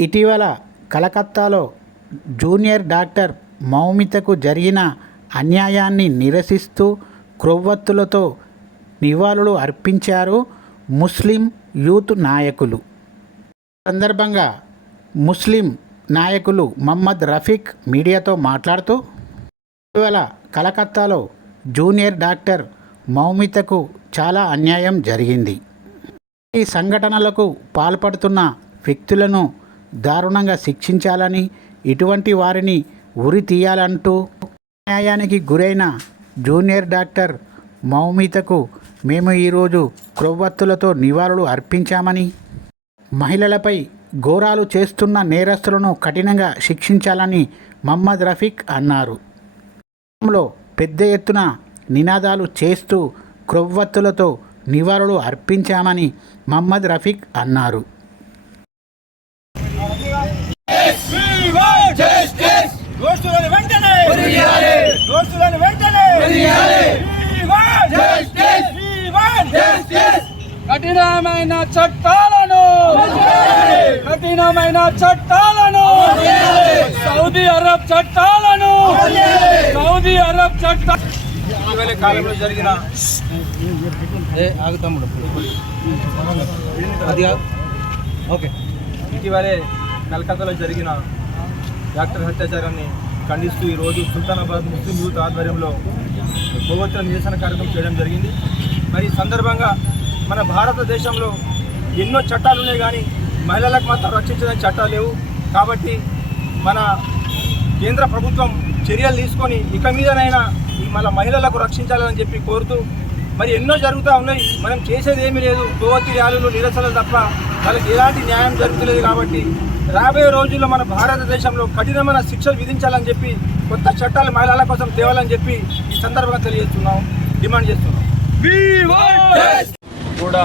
ఇటీవల కలకత్తాలో junior doctor మౌమితకు జరిగిన అన్యాయాన్ని నిరసిస్తూ క్రొవ్వొత్తులతో నివాళులు అర్పించారు ముస్లిం యూత్ నాయకులు. సందర్భంగా ముస్లిం నాయకులు మహమ్మద్ రఫీక్ మీడియాతో మాట్లాడుతూ ఇటీవల కలకత్తాలో జూనియర్ డాక్టర్ మౌమితకు చాలా అన్యాయం జరిగింది. ఈ సంఘటనలకు పాల్పడుతున్న వ్యక్తులను దారుణంగా శిక్షించాలని ఇటువంటి వారిని ఉరి తీయాలంటూ న్యాయానికి గురైన జూనియర్ డాక్టర్ మౌమితకు మేము ఈరోజు క్రొవ్వత్తులతో నివాళులు అర్పించామని మహిళలపై ఘోరాలు చేస్తున్న నేరస్తులను కఠినంగా శిక్షించాలని మహమ్మద్ రఫీక్ అన్నారు. లో పెద్ద ఎత్తున నినాదాలు చేస్తూ క్రొవ్వత్తులతో నివాళులు అర్పించామని మహమ్మద్ రఫీక్ అన్నారు. కఠినమైన చట్టాలను కఠినమైన చట్టాలను సౌదీ అరబ్ చట్టాలను సౌదీ అరబ్ చట్ట ఇటీవల కాలంలో జరిగిన ఓకే. ఇటీవలే కలకత్తాలో జరిగిన డాక్టర్ హత్యాచారాన్ని ఖండిస్తూ ఈరోజు సుల్తానాబాద్ ముస్లిం యూత్ ఆధ్వర్యంలో కొవ్వొత్తుల నిరసన కార్యక్రమం చేయడం జరిగింది. మరి ఈ సందర్భంగా మన భారతదేశంలో ఎన్నో చట్టాలు ఉన్నాయి కానీ మహిళలకు మాత్రం రక్షించడానికి చట్టాలు లేవు. కాబట్టి మన కేంద్ర ప్రభుత్వం చర్యలు తీసుకొని ఇక మీదనైనా ఈ మన మహిళలకు రక్షించాలని చెప్పి కోరుతూ మరి ఎన్నో జరుగుతూ ఉన్నాయి. మనం చేసేది ఏమీ లేదు. గోవతి ర్యాలీలు నిరసనలు తప్ప వాళ్ళకి ఎలాంటి న్యాయం జరుగుతలేదు కాబట్టి రాబోయే రోజుల్లో మన భారతదేశంలో కఠినమైన శిక్షలు విధించాలని చెప్పి కొత్త చట్టాలు మహిళల కోసం తేవాలని చెప్పి ఈ సందర్భంగా తెలియజేస్తున్నాం డిమాండ్ చేస్తున్నాం. కూడా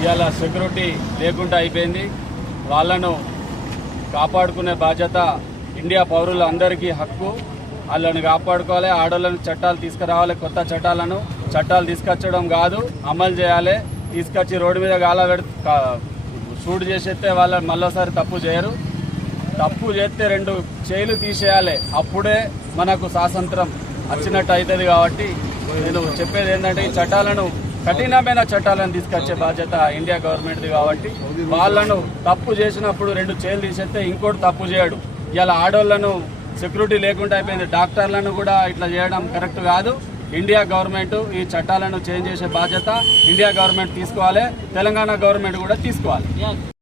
ఇవాళ సెక్యూరిటీ లేకుండా అయిపోయింది. వాళ్ళను కాపాడుకునే బాధ్యత ఇండియా పౌరులందరికీ హక్కు. వాళ్ళని కాపాడుకోవాలి ఆడవాళ్ళని చట్టాలు తీసుకురావాలి కొత్త చట్టాలను చట్టాలు తీసుకొచ్చడం కాదు అమలు చేయాలి. తీసుకొచ్చి రోడ్డు మీద గాల పెడ షూట్ చేసేస్తే వాళ్ళ మళ్ళీసారి తప్పు చేయరు. తప్పు చేస్తే రెండు చేలు తీసేయాలి. అప్పుడే మనకు స్వాతంత్రం వచ్చినట్టు అవుతుంది కాబట్టి నేను చెప్పేది ఏంటంటే ఈ చట్టాలను కఠినమైన చట్టాలను తీసుకొచ్చే బాధ్యత ఇండియా గవర్నమెంట్ది కాబట్టి వాళ్ళను తప్పు చేసినప్పుడు రెండు చేతులు తీసేస్తే ఇంకోటి తప్పు చేయడు. ఇలా ఆడోళ్ళను సెక్యూరిటీ లేకుండా అయిపోయింది. డాక్టర్లను కూడా ఇట్లా చేయడం కరెక్ట్ కాదు. ఇండియా గవర్నమెంట్ ఈ చట్టాలను చేంజ్ చేసే బాధ్యత ఇండియా గవర్నమెంట్ తీసుకోవాలి. తెలంగాణ గవర్నమెంట్ కూడా తీసుకోవాలి.